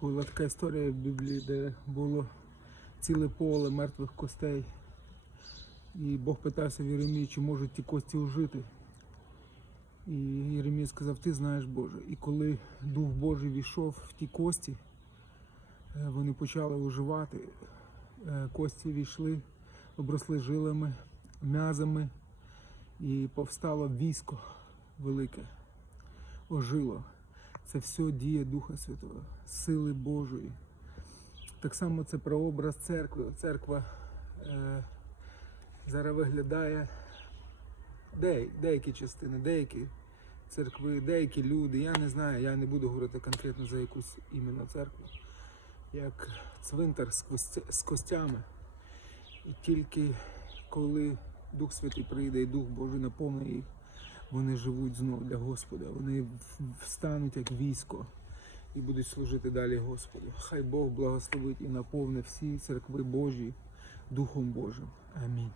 Була така історія в Біблії, де було ціле поле мертвих костей. І Бог питався в Єремії, чи можуть ті кості ожити. І Єремія сказав, ти знаєш Боже. І коли Дух Божий війшов в ті кості, е, вони почали оживати. Е, Кості війшли, обросли жилами, м'язами, і повстало військо велике, ожило. Це все діє Духа Святого, сили Божої. Так само це прообраз церкви. Церква е, зараз виглядає деякі, деякі частини, деякі церкви, деякі люди. Я не знаю, я не буду говорити конкретно за якусь іменно церкву, як цвинтар з, костя, з костями. І тільки коли Дух Святий прийде і Дух Божий наповнить їх, вони живуть знов для Господа. Вони встануть як військо і будуть служити далі Господу. Хай Бог благословить і наповне всі церкви Божі Духом Божим. Амінь.